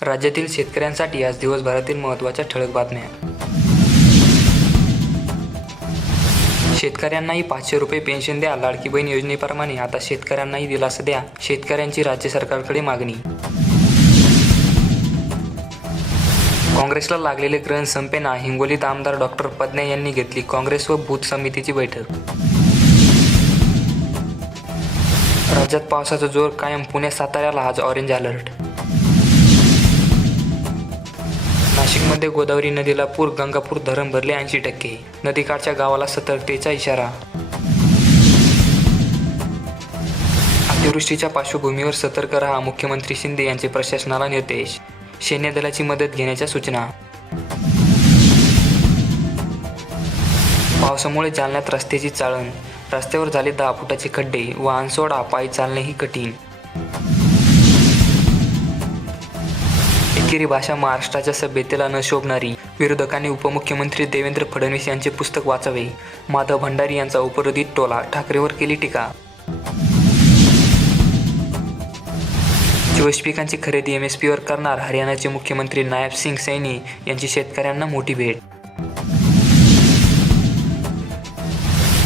राज्यातील शेतकऱ्यांसाठी आज दिवसभरातील महत्त्वाच्या ठळक बातम्या. शेतकऱ्यांनाही 500 रुपये पेन्शन द्या. लाडकी बहीण योजनेप्रमाणे आता शेतकऱ्यांनाही दिलासा द्या. शेतकऱ्यांची राज्य सरकारकडे मागणी. काँग्रेसला लागलेले ग्रहण संपेना. हिंगोलीत आमदार डॉ. पद्मा यांनी घेतली काँग्रेस व बूथ समितीची बैठक. राज्यात पावसाचा जोर कायम. पुणे साताऱ्याला आज ऑरेंज अलर्ट. नाशिकमध्ये गोदावरी नदीला पूर. गंगापूर धरण भरले 80%. नदीकाठच्या गावाला सतर्कतेचा इशारा. अतिवृष्टीच्या पार्श्वभूमीवर सतर्क रहा. मुख्यमंत्री शिंदे यांचे प्रशासनाला निर्देश. सैन्य दलाची मदत घेण्याच्या सूचना. पावसामुळे जालन्यात रस्त्याची चाळण. रस्त्यावर झाले 10 फुटाचे खड्डे. वाहन सोडा, पायी चालणेही कठीण. एकेरी भाषा महाराष्ट्राच्या सभ्यतेला न शोभणारी. विरोधकांनी उपमुख्यमंत्री देवेंद्र फडणवीस यांचे पुस्तक वाचावे. माधव भंडारी यांचा उपरोधित टोला. ठाकरेंवर केली टीका. चोवीस पिकांची खरेदी MSP वर करणार. हरियाणाचे मुख्यमंत्री नायब सिंग सैनी यांची शेतकऱ्यांना मोठी भेट.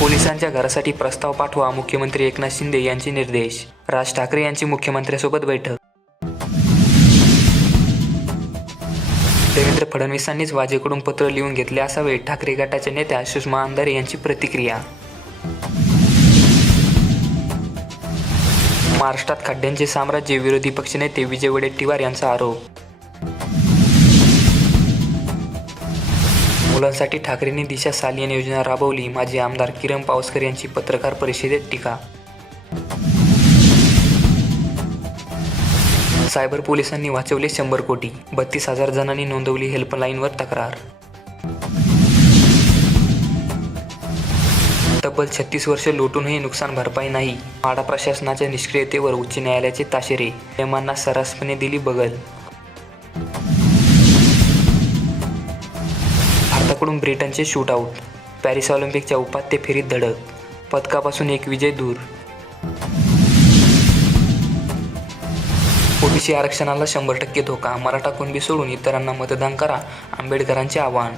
पोलिसांच्या घरासाठी प्रस्ताव पाठवा. मुख्यमंत्री एकनाथ शिंदे यांचे निर्देश. राज ठाकरे यांची मुख्यमंत्र्यांसोबत बैठक. देवेंद्र फडणवीसांनीच वाजेकडून पत्र लिहून घेतले असावे. ठाकरे गटाच्या नेत्या सुषमा अंधारे यांची प्रतिक्रिया. महाराष्ट्रात खड्ड्यांचे साम्राज्य. विरोधी पक्षनेते विजय वडेट्टीवार यांचा आरोप. मुलांसाठी ठाकरेंनी दिशा सालियन योजना राबवली. माजी आमदार किरण पावसकर यांची पत्रकार परिषदेत टीका. सायबर पोलिसांनी वाचवले 100 कोटी. 32,000 जणांनी नोंदवली हेल्पलाईनवर तक्रार. तब्बल 36 वर्ष लोटूनही नुकसान भरपाई नाही. म्हाडा प्रशासनाच्या निष्क्रियतेवर उच्च न्यायालयाचे ताशेरे. नियमांना सर्रासपणे दिली बगल. भारताकडून ब्रिटनचे शूट आऊट. पॅरिस ऑलिम्पिकच्या उपांत्य फेरीत धडक. पदकापासून एक विजय दूर. OBC आरक्षणाला 100% धोका. मराठा कुणबी सोडून इतरांना मतदान करा. आंबेडकरांचे आवाहन.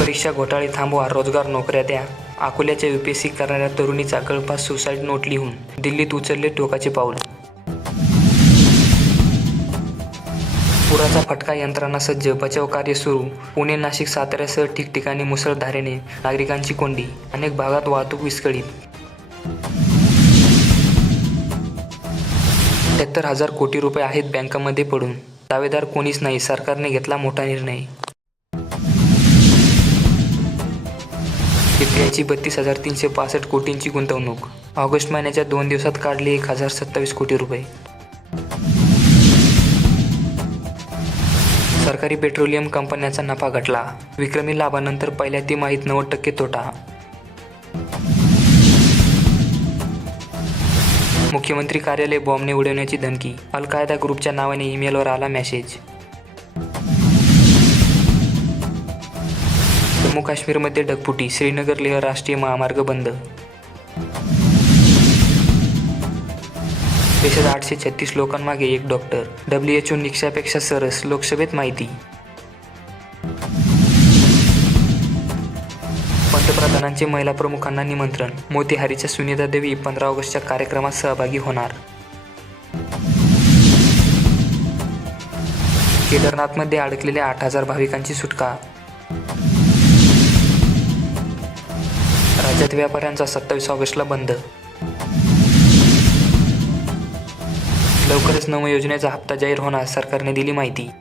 परीक्षा घोटाळे थांबवा. रोजगार नोकऱ्या द्या. अकोल्याच्या UPSC करणाऱ्या तरुणीचा गळफास सुसाईड नोट लिहून. दिल्लीत उचलले टोकाचे पाऊल. पुराचा फटका. यंत्रणा सज्ज. बचाव कार्य सुरू. पुणे, नाशिक, साताऱ्यासह ठिकठिकाणी मुसळधारेने नागरिकांची कोंडी. अनेक भागात वाहतूक विस्कळीत. 73,000 कोटी रुपये आहेत बँकांमध्ये पडून. दावेदार कोणीच नाही. सरकारने घेतला मोठा निर्णय. CPIची 32,365 कोटींची गुंतवणूक. ऑगस्ट महिन्याच्या 2 दिवसात काढले 1,027 कोटी रुपये. सरकारी पेट्रोलियम कंपन्यांचा नफा घटला. विक्रमी लाभानंतर पहिल्या तिमाहीत 90% तोटा. मुख्यमंत्री कार्यालय बॉम्बने उडवण्याची धमकी. अल-कायदा ग्रुपच्या नावाने ईमेलवर आला मेसेज. जम्मू काश्मीरमध्ये ढगफुटी. श्रीनगर लेह राष्ट्रीय महामार्ग बंद. देशात 836 लोकांमागे एक डॉक्टर. WHO निकषापेक्षा सरस. लोकसभेत माहिती. पंतप्रधानांचे महिला प्रमुखांना निमंत्रण. मोतीहारीच्या सुनीता देवी 15 ऑगस्टच्या कार्यक्रमात सहभागी होणार. केदारनाथमध्ये अडकलेल्या 8,000 भाविकांची सुटका. राज्यात व्यापाऱ्यांचा 27 ऑगस्टला बंद. लवकरच नवयोजनेचा हप्ता जाहीर होणार. सरकारने दिली माहिती.